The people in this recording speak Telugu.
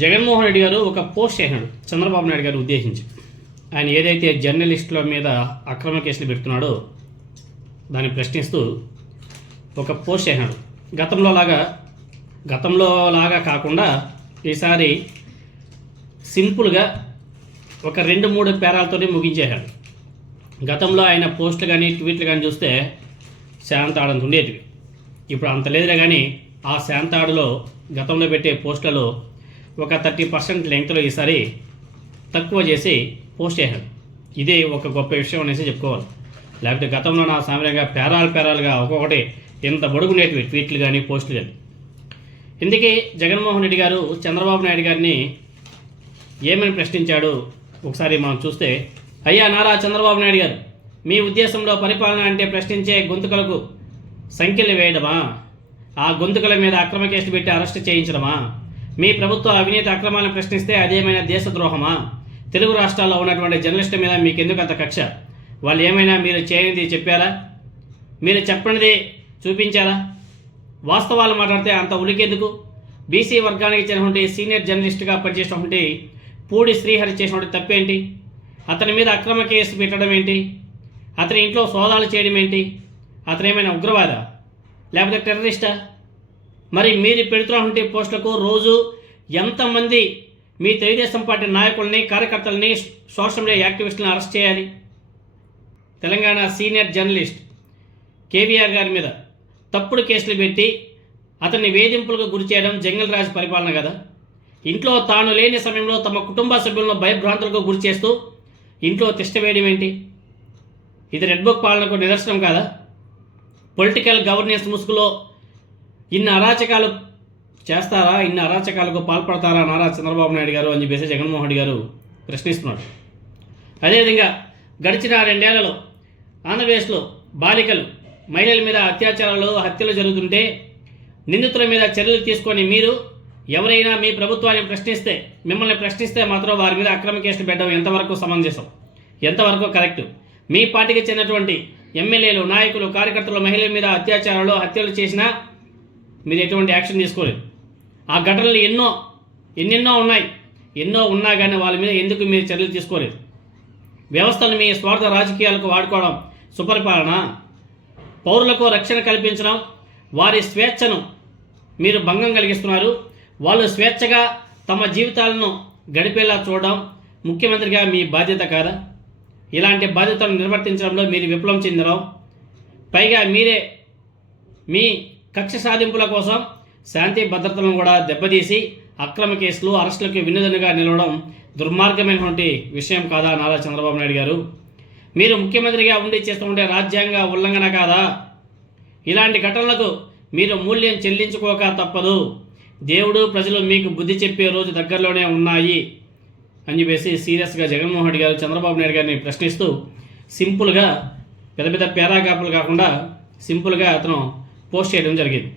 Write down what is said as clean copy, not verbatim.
జగన్మోహన్ రెడ్డి గారు ఒక పోస్ట్ చేసినాడు చంద్రబాబు నాయుడు గారు ఉద్దేశించి. ఆయన ఏదైతే జర్నలిస్టుల మీద అక్రమ కేసులు పెడుతున్నాడో దాన్ని ప్రశ్నిస్తూ ఒక పోస్ట్ చేసినాడు. గతంలో లాగా కాకుండా ఈసారి సింపుల్గా ఒక 2-3 పేరాలతోనే ముగించేశాడు. గతంలో ఆయన పోస్టులు కానీ ట్వీట్లు కానీ చూస్తే శాంతాడంత ఉండేటివి. ఇప్పుడు అంత లేదులే, కానీ ఆ శాంతాడులో గతంలో పెట్టే పోస్టులలో ఒక 30% లెంగ్త్లో ఈసారి తక్కువ చేసి పోస్ట్ చేశాడు. ఇదే ఒక గొప్ప విషయం అనేసి చెప్పుకోవాలి. లేకపోతే గతంలో నా సామాన్యంగా పేరాలుగా ఒక్కొక్కటి ఎంత బొడుగుండేటివి ట్వీట్లు కానీ పోస్టులు కానీ. ఇందుకే జగన్మోహన్ రెడ్డి గారు చంద్రబాబు నాయుడు గారిని ఏమని ప్రశ్నించాడు ఒకసారి మనం చూస్తే, అయ్యా నారా చంద్రబాబు నాయుడు గారు, మీ ఉద్దేశంలో పరిపాలన అంటే ప్రశ్నించే గొంతుకలకు సంఖ్యలు వేయడమా? ఆ గొంతుకల మీద అక్రమ కేసులు పెట్టి అరెస్టు చేయించడమా? మీ ప్రభుత్వ అవినీతి అక్రమాలను ప్రశ్నిస్తే అదేమైనా దేశద్రోహమా? తెలుగు రాష్ట్రాల్లో ఉన్నటువంటి జర్నలిస్టుల మీద మీకు ఎందుకు అంత కక్ష? వాళ్ళు ఏమైనా మీరు చేయనిది చెప్పారా? మీరు చెప్పనిది చూపించారా? వాస్తవాలు మాట్లాడితే అంత ఉలికెందుకు? బీసీ వర్గానికి చెందినటువంటి సీనియర్ జర్నలిస్టుగా పనిచేసినటువంటి పూడి శ్రీహరి చేసినటువంటి తప్పేంటి? అతని మీద అక్రమ కేసు పెట్టడం ఏంటి? అతని ఇంట్లో సోదాలు చేయడం ఏంటి? అతను ఏమైనా ఉగ్రవాదా లేకపోతే టెర్రరిస్టా? మరి మీరు పెడుతున్నటువంటి పోస్టులకు రోజు ఎంతమంది మీ తెలుగుదేశం పార్టీ నాయకుల్ని, కార్యకర్తలని, సోషల్ మీడియా యాక్టివిస్టులను అరెస్ట్ చేయాలి? తెలంగాణ సీనియర్ జర్నలిస్ట్ కేవీఆర్ గారి మీద తప్పుడు కేసులు పెట్టి అతన్ని వేధింపులకు గురి చేయడం జంగల్ రాజ్ పరిపాలన కదా? ఇంట్లో తాను లేని సమయంలో తమ కుటుంబ సభ్యులను భయభ్రాంతులకు గురి చేస్తూ ఇంట్లో తిష్టవేయడం ఏంటి? ఇది రెడ్ బుక్ పాలనకు నిదర్శనం కాదా? పొలిటికల్ గవర్నెన్స్ ముసుగులో ఇన్ని అరాచకాలు చేస్తారా? ఇన్ని అరాచకాలకు పాల్పడతారా నారా చంద్రబాబు నాయుడు గారు అని చెప్పేసి జగన్మోహన్ రెడ్డి గారు ప్రశ్నిస్తున్నాడు. అదేవిధంగా గడిచిన 2 ఏళ్లలో ఆంధ్రప్రదేశ్లో బాలికలు, మహిళల మీద అత్యాచారాలు, హత్యలు జరుగుతుంటే నిందితుల మీద చర్యలు తీసుకొని మీరు ఎవరైనా మీ ప్రభుత్వాన్ని ప్రశ్నిస్తే, మిమ్మల్ని ప్రశ్నిస్తే మాత్రం వారి మీద అక్రమ కేసులు పెట్టడం ఎంతవరకు సమంజసం, ఎంతవరకు కరెక్టు? మీ పార్టీకి చెందినటువంటి ఎమ్మెల్యేలు, నాయకులు, కార్యకర్తలు మహిళల మీద అత్యాచారాలు, హత్యలు చేసినా మీరు ఎటువంటి యాక్షన్ తీసుకోలేదు. ఆ ఘటనలు ఎన్నెన్నో ఉన్నాయి. ఎన్నో ఉన్నా కానీ వాళ్ళ మీద ఎందుకు మీరు చర్యలు తీసుకోలేదు? వ్యవస్థను మీ స్వార్థ రాజకీయాలకు వాడుకోవడం సుపరిపాలన? పౌరులకు రక్షణ కల్పించడం, వారి స్వేచ్ఛను మీరు భంగం కలిగిస్తున్నారు. వాళ్ళు స్వేచ్ఛగా తమ జీవితాలను గడిపేలా చూడడం ముఖ్యమంత్రిగా మీ బాధ్యత కాదా? ఇలాంటి బాధ్యతలను నిర్వర్తించడంలో మీరు విప్లవం చెందడం, పైగా మీరే మీ కక్ష సాధింపుల కోసం శాంతి భద్రతలను కూడా దెబ్బతీసి అక్రమ కేసులు, అరెస్టులకు వినోదనగా నిలవడం దుర్మార్గమైనటువంటి విషయం కాదా నారా చంద్రబాబు నాయుడు గారు? మీరు ముఖ్యమంత్రిగా ఉండి చేస్తుంటే రాజ్యాంగ ఉల్లంఘన కాదా? ఇలాంటి ఘటనలకు మీరు మూల్యం చెల్లించుకోక తప్పదు. దేవుడు, ప్రజలు మీకు బుద్ధి చెప్పే రోజు దగ్గరలోనే ఉన్నాయి అని చెప్పేసి సీరియస్గా జగన్మోహన్ రెడ్డి గారు చంద్రబాబు నాయుడు గారిని ప్రశ్నిస్తూ సింపుల్గా పెద్ద పేరాగ్రాఫ్లు కాకుండా సింపుల్గా అతను పోస్ట్ చేయడం జరిగింది.